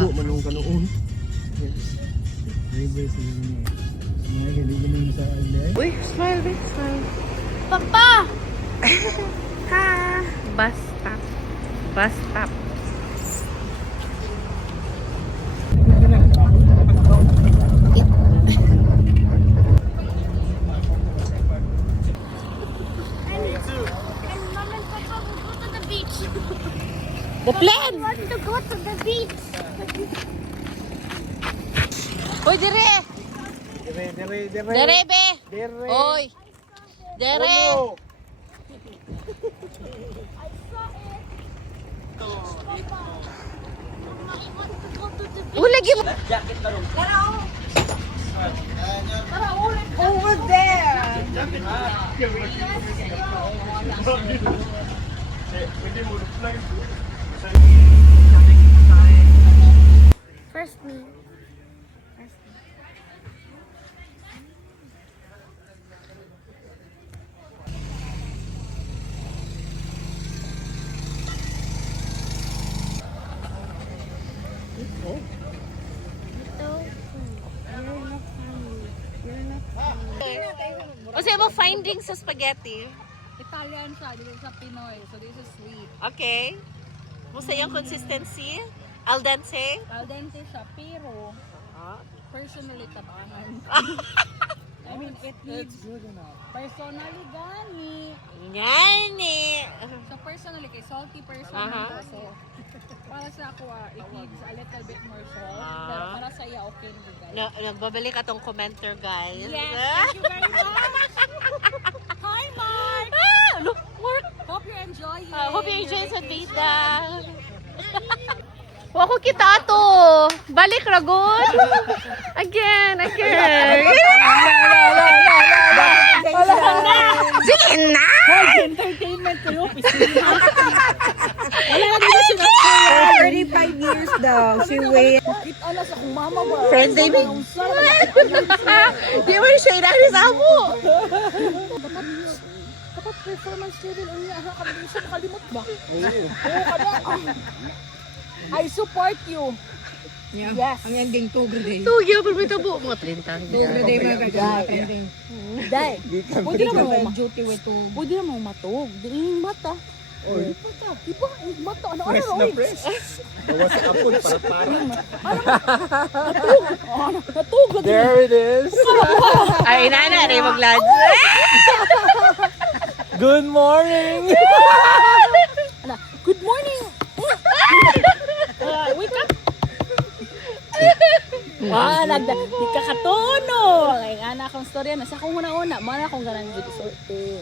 Tubo manong kanoon. Uy, smile, babe, smile. Papa! Ha! Bus stop. Bus stop. And Mom and Papa will go to the beach. The plan! We want to go to the beach. Uy, dire! Dire. Dire, be! Dire. Uy! Dire! Uno. I saw it. Papa. Mama, I want to go to the beach. Lagi mo! Over there. First me. O siya mo findings sa spaghetti? Italian siya, dito sa Pinoy. So this is sweet. Okay. Musta yung consistency? Al dente? Al dente siya, pero Ah. personally tabangan. I mean, it needs personally gani. Ngani! So personally, kay salty person Aha. so para sa ako, it needs a little bit more salt. Ah. Pero para sa iya, okay na guys. No, nagbabalik ka tong commenter, guys. Yes, thank you very much. Hi, Mark! Ah, look, Mark! Hope you enjoy it. Hope you enjoy sa data. Wako kita to. Balik ragon. Again. Sige na! Entertainment kayo, pisina. Wala na dito sila. 35 years daw. She wait. Kita na sa kong mama ba? Friends, David. Di mo siya inari sa mo. Dapat performance level ang niya. Nakabilis siya, nakalimot ba? Oo, kada. I support you. Yeah. Yes. Ang ending 2 grade. Tugi ako pero tabo mga 30. 2 grade mga kagaya. Ending. Day. Pwede na mo Duty with 2. Pwede na mo matog. Di yung mata. Oy. Diba? Yung mata. Ano? Press na Oy? press. Bawas sa kapon para. Natug lagi. There it is. Ay, nana, rin mag-lunch. Good morning. Ano? Good morning. Wake up. Di ka katono. Ay, anak akong storya. Nasa akong una-una. Mana akong ganang dito sorte.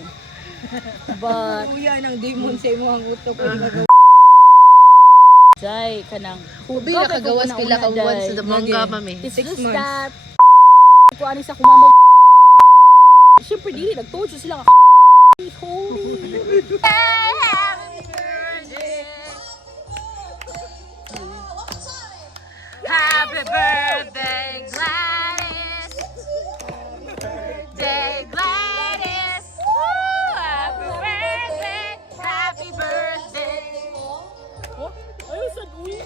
But, Kuya ng demon sa imo ang utok. Jai, kanang. Ubi, nakagawas pila ka buwan sa damangga, mami. This 6 is months. that. Kung ano sa kumama. Siyempre, dili. Nag-told you sila nga. Holy. Happy birthday, Gladys. Birthday, Gladys. Woo! Happy birthday. Happy birthday. Oh, ayun sa uwi.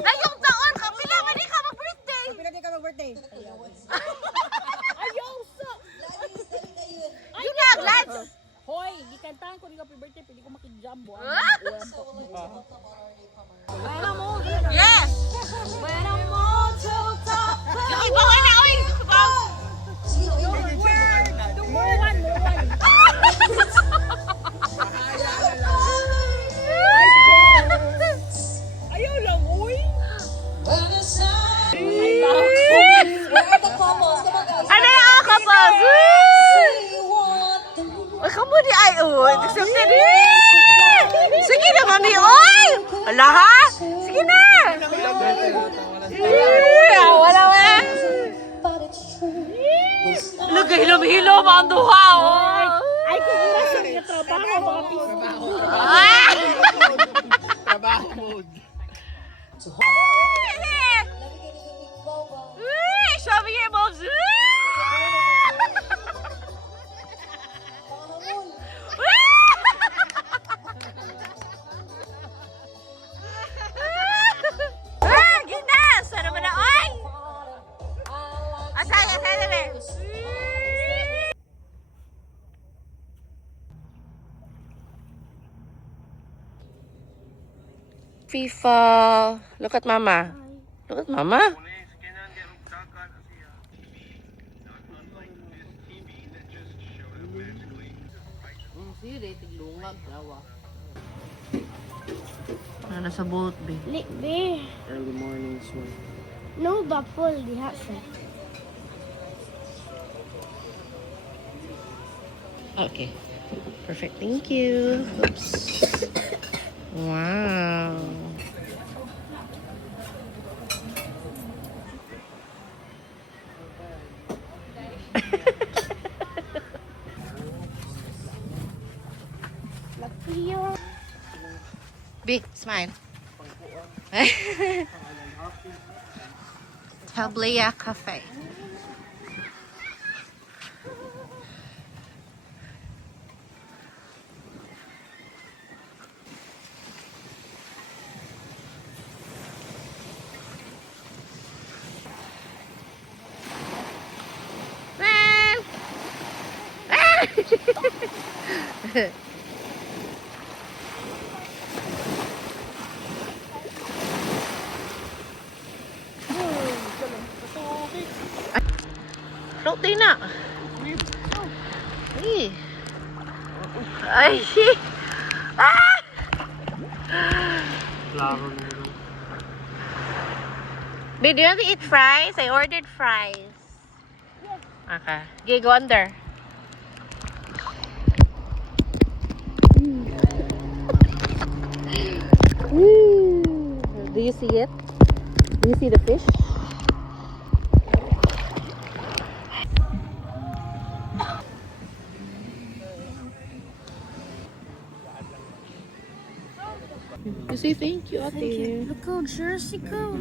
Ngayong taon, kapila man di ka mag-birthday. Pinati ka mag-birthday. Ayaw sa. Yun na, Glads. Hoy, di kantahan ko ni happy birthday. Pwede ko makijambo. Yes! When I'm all choked up. Yung iba ka na, oy! No one. Ayaw lang, uy. Ano yung kapag? Ay, kamu di ay, uy. Accepted Sige na, mami, oy! Ala, ha? Sige na! Wala. Nagahilom-hilom ang duha, oy! Ay, kung nasa niya trabaho, mga piso. Trabaho mode. Show me your moves! FIFA. Look at mama. Look at mama. Ano sa boat, be? Lik be. Early morning swim. No bapol diha sa. Okay. Perfect. Thank you. Oops. Wow. Lakiyo. Big smile. Tablea Cafe. Float din na. Ay. Ah! Klaro na. Babe, do you want to eat fries? I ordered fries. Okay. Okay, go under. Do you see it? Do you see the fish? You say thank you, ate. Look how Jersey go.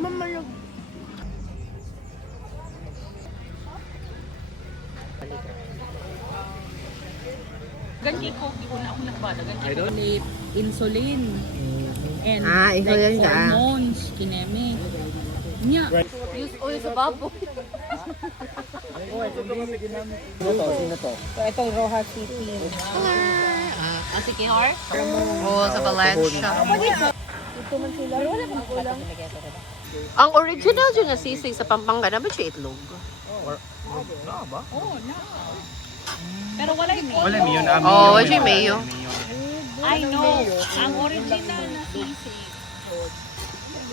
Mama, look. Ganyan ko, una ako nagbada. Ganyan ko. Insulin. And insulin like ka. hormones, kineme. Nya. Use oil sa babo. Sino to? So, itong Roja City. Si Kihor? Oo, sa Valencia. Ito man sila. Pero wala pang kulang. Ang original dyan na sisig sa Pampanga na ba siya itlog? Pero wala yung Wala mi yun. Oo, siya mayo. I know. Ang original na sisig.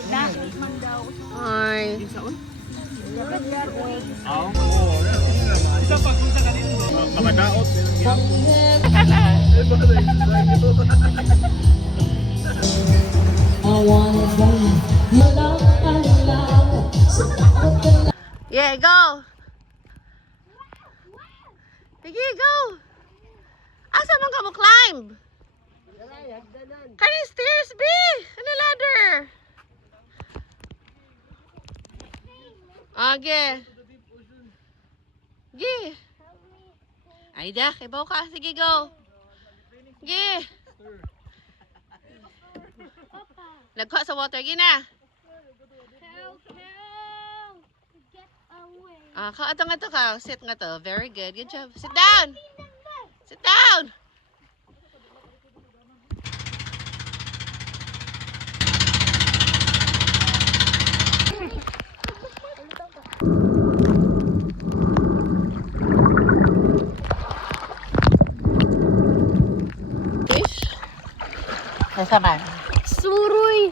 Dahil man daw. Ay. Isa pag sa kanino. Makadaot. Yeah, go! Sige, go! Asa man ka mo climb? Kani stairs, B! Ano ladder? Okay. Sige. Ay, dah. Ibaw ka. Sige, go. Sige. Nagkuha sa water. Sige na. Help, help. Get away. Ito nga to ka. Sit nga to. Very good. Good job. Sit down. Sit down. Fish? Nasa man? Suruy.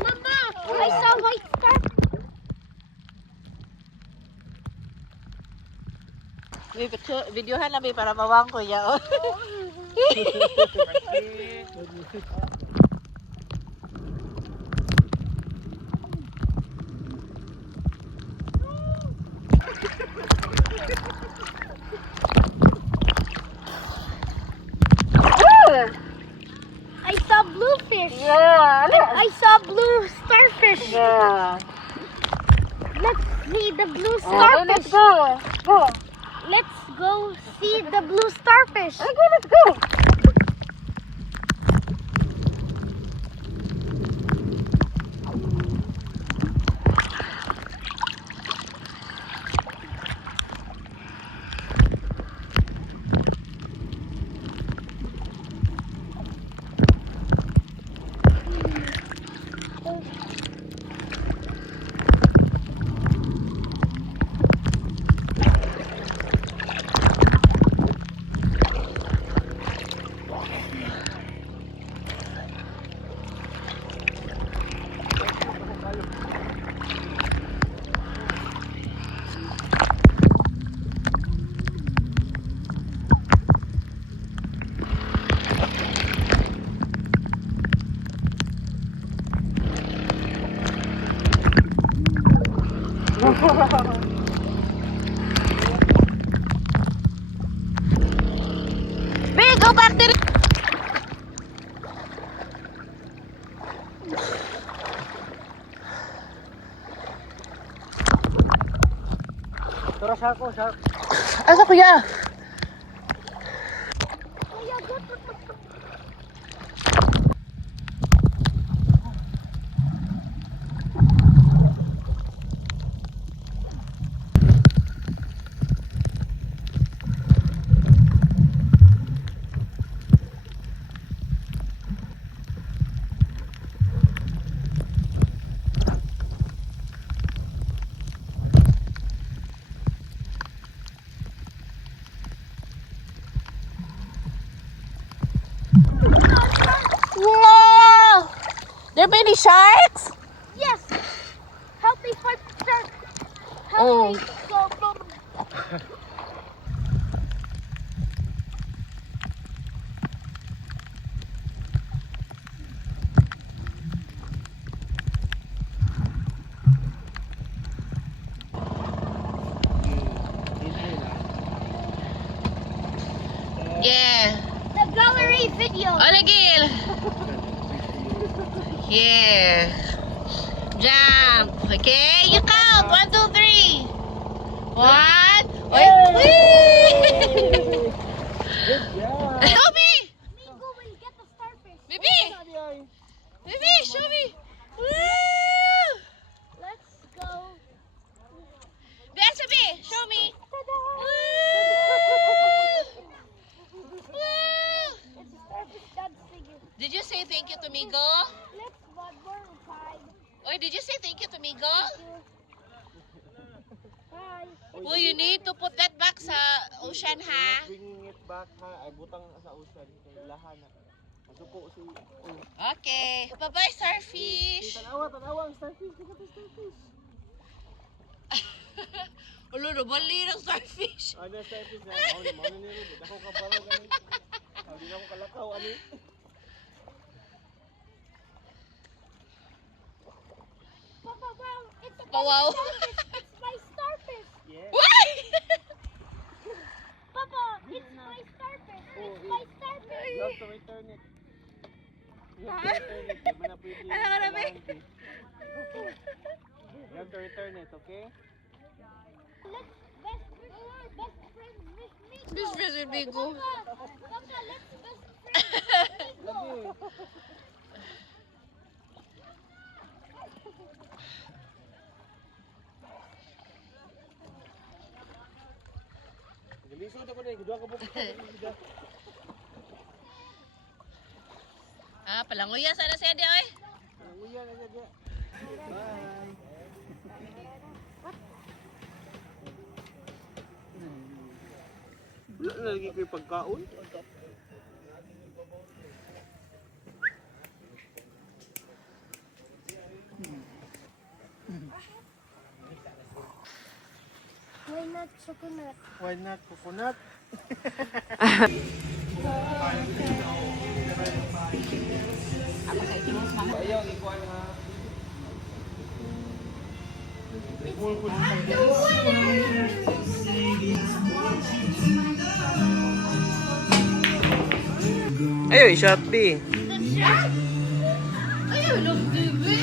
Mama! I saw white star. Videohan namin para mawang ko ya. Oh. I saw bluefish. Yeah. I saw blue starfish. Yeah. Let's see the blue starfish. Let's go. Go. Let's go see the blue starfish. Okay, let's go. Be, go back to the... Tara, shark ko, shark. Asa kuya? Wow! There many sharks? Yes! Help me fight the shark! Help Oh. me! Go, go. Yeah. The gallery video! Anagil. Yeah. Jump. Okay, you count. 1, 2, 3. 1. Wait. Show me. Migo will get the starfish. Baby. Baby, show me. Woo. Let's go. Besabi, show me. Ta-da! Woo. Woo. It's a starfish God's figure. Did you say thank you to Migo? Let's bud more inside. Oy, did you say thank you to Migo? Bye. Well, you need to put that back sa ocean, ha? Bringing it back ha, ay butang sa ocean kay lahan na. Masuko si Okay. Bye-bye, starfish. tanawa ang starfish, sikat ang starfish. Ulo, nabali ng starfish. Ano starfish na? Mao ni ro, dako ka baro gani. Hindi na ko kalakaw ani. Papa, wow, it's a Pawaw. It's my starfish. Why? Papa, it's my starfish. It's my starfish. You have to return it. You have to return it. Di ba na pwede? Ano ka na, be? You have to return it, okay? Let's best friends with me. This fish with Migo. Papa, let's best friends with me. Galisod ako na, gudwa ka buko. Ah, palanguya sana siya di, oy. Uya na siya. Bye. Wala na lagi ko'y pagkaon. Why not coconut? Why not coconut? Ayaw, ikuha na. Ayaw, Shopee. The shark? Ayaw, look, baby.